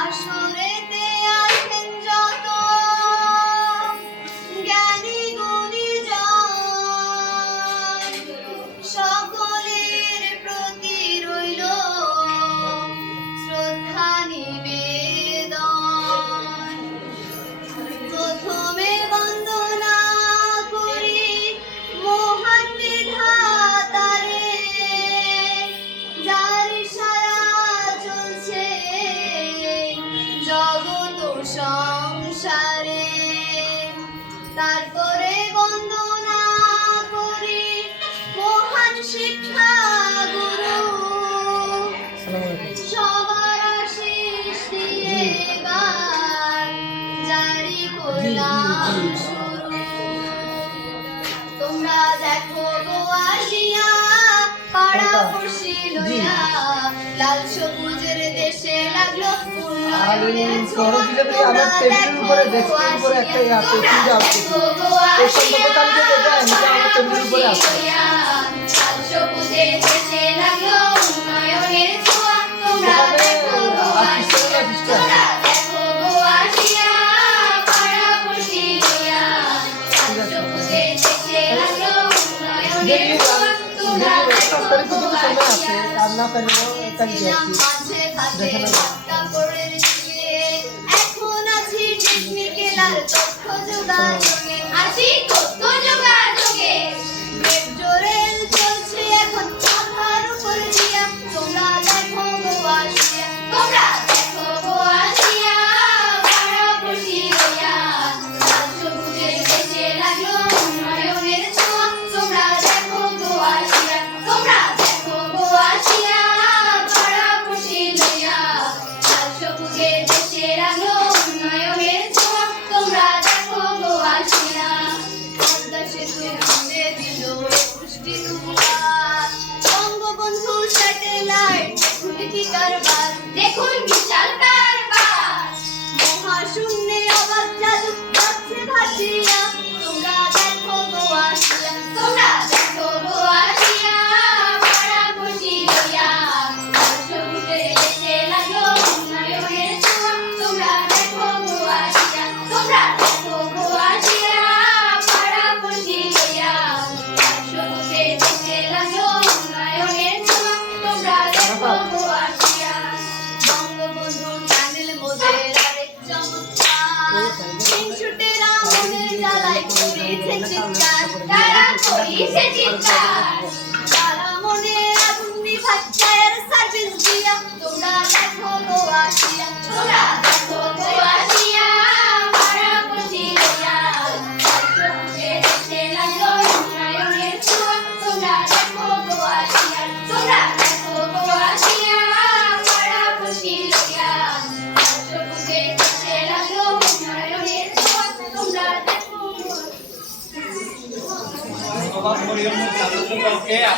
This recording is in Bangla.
আসরেতে আসেন যত জ্ঞানী গুণীজন, সকলের প্রতি রইল শ্রদ্ধা নিবেদন। প্রথমে বন্দনা করি মহান বিধাতারে, যার সারা চলছে জগৎ সংসারে। তারপরে বন্দনা করি মহান শিক্ষা গুরু, সবার আশীষ দিয়ে গান জারি করলাম শুরু। তোমরা দেখো গো আসিয়া পাড়াপড়শি লইয়া, লাল সবুজের দেশে লাগলো উন্নয়নের ছোঁয়া। তোমরা দেখো গো আসিয়া, তোমরা দেখো গো আসিয়া পাড়াপড়শি লইয়া, লাল সবুজের দেশে লাগলো উন্নয়নের ছোঁয়া। তোমরা দেখো গো আসিয়া, তোমরা দেখো গো আসিয়া পাড়াপড়শি লইয়া, লাল সবুজের দেশে লাগলো উন্নয়নের ছোঁয়া। তোমরা দেখো গো আসিয়া, ছিলাম মাঝে ঘাটে কাপড়ের যুগে, এখন আছি টেকনিক্যাল তথ্য যোগাযোগে, আছি তথ্য যোগাযোগে। মেট্রো রেল চলছে এখন মাথার উপর দিয়া। তোমরা দেখো গো আসিয়া, তোমরা দেখো গো আসিয়া পাড়াপড়শি লইয়া, লাল সবুজের দেশে লাগলো উন্নয়নের ছোঁয়া। তোমরা দেখো গো আসিয়া, তোমরা দেখো গো আসিয়া পাড়াপড়শি লইয়া, লাল সবুজের দেশে লাগলো উন্নয়নের ছোঁয়া। তোমরা দেখো গো আসিয়া, পদ্মা সেতু খুলে দিল পুষ্টি দুয়ার, বঙ্গবন্ধু স্যাটেলাইট দেখুন কি কারবার, দেখুন বিশাল কারবার। মহাশূন্যে অবাক জাদু যাচ্ছে ভাসিয়া। তোমরা দেখো গো আসিয়া, তোমরা দেখো গো আসিয়া পাড়াপড়শি লইয়া, লাল সবুজের দেশে লাগলো উন্নয়নের ছোঁয়া। তোমরা দেখো গো আসিয়া, তোমরা দেখো গো আসিয়া পাড়াপড়শি লইয়া, লাল সবুজের দেশে লাগলো উন্নয়নের ছোঁয়া। তোমরা দেখো গো আসিয়া। বঙ্গবন্ধু টানেল মোদের আরেক চমৎকার, তিনশুটেরা মনের জ্বালায় করেছে চিৎকার, তারা করেছে চিৎকার। তারা মনের আগুন নিভাচ্ছে এর সার্ভিস দিয়া। তোমরা দেখো গো আসিয়া, তোমরা দেখো গো আসিয়া পাড়াপড়শি লইয়া, লাল সবুজের দেশে লাগলো উন্নয়নের ছোঁয়া। তোমরা দেখো গো আসিয়া, তোমরা দেখো গো আসিয়া পাড়াপড়শি লইয়া, লাল সবুজের দেশে লাগলো উন্নয়নের ছোঁয়া। তোমরা দেখো গো